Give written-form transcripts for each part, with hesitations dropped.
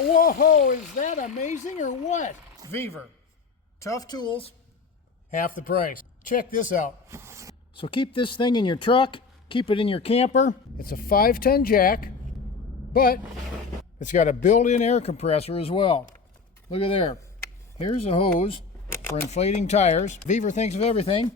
Whoa, is that amazing or what? Beaver. Tough tools, half the price. Check this out. So keep this thing in your truck, keep it in your camper. It's a 5-ton jack, but it's got a built-in air compressor as well. Look at there. Here's a hose for inflating tires. Beaver thinks of everything.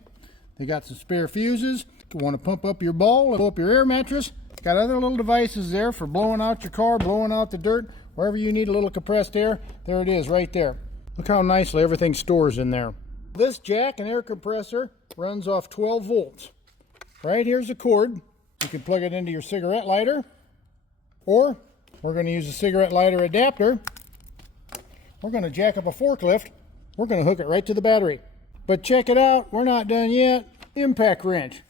They got some spare fuses. You want to pump up your ball, blow up your air mattress. Got other little devices there for blowing out your car, blowing out the dirt. Wherever you need a little compressed air, there it is right there. Look how nicely everything stores in there. This jack and air compressor runs off 12 volts. Right here's a cord. You can plug it into your cigarette lighter, or we're going to use a cigarette lighter adapter. We're going to jack up a forklift. We're going to hook it right to the battery. But check it out, we're not done yet. Impact wrench.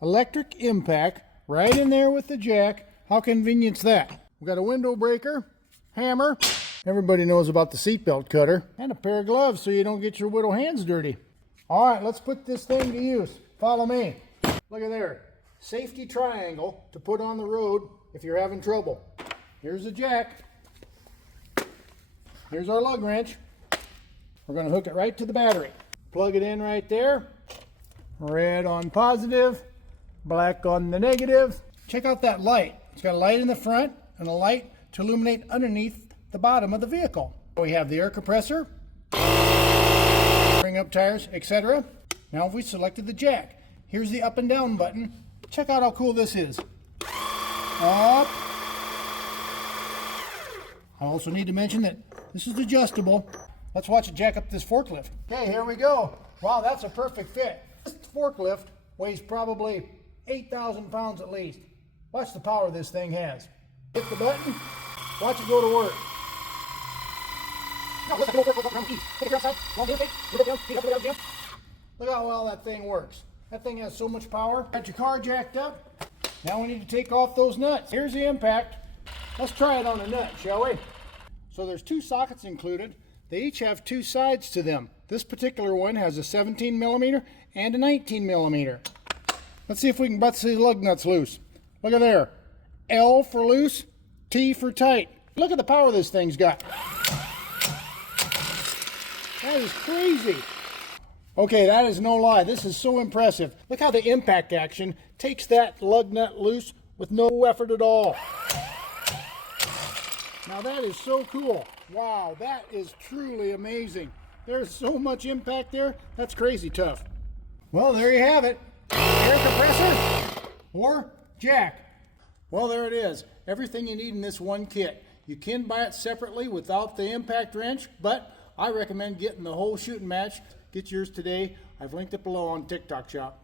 Electric impact right in there with the jack. How convenient's that? We've got a window breaker, hammer. Everybody knows about the seatbelt cutter, and a pair of gloves so you don't get your little hands dirty. All right, let's put this thing to use. Follow me. Look at there. Safety triangle to put on the road if you're having trouble. Here's the jack. Here's our lug wrench. We're going to hook it right to the battery. Plug it in right there. Red on positive, black on the negative. Check out that light. It's got a light in the front and a light to illuminate underneath the bottom of the vehicle. We have the air compressor, bring up tires, etc. Now we selected the jack. Here's the up and down button. Check out how cool this is. Up. I also need to mention that this is adjustable. Let's watch it jack up this forklift. Okay, here we go. Wow, that's a perfect fit. This forklift weighs probably 8,000 pounds at least. Watch the power this thing has. Hit the button, watch it go to work. Look how well that thing works. That thing has so much power. Got your car jacked up. Now we need to take off those nuts. Here's the impact. Let's try it on a nut, shall we? So there's 2 sockets included. They each have 2 sides to them. This particular one has a 17 millimeter and a 19 millimeter. Let's see if we can bust these lug nuts loose. Look at there. L for loose, T for tight. Look at the power this thing's got. That is crazy. Okay, that is no lie. This is so impressive. Look how the impact action takes that lug nut loose with no effort at all. Now that is so cool. Wow, that is truly amazing. There's so much impact there. That's crazy tough. Well, there you have it. Air compressor or jack. Well, there it is. Everything you need in this one kit. You can buy it separately without the impact wrench, but I recommend getting the whole shooting match. Get yours today. I've linked it below on TikTok Shop.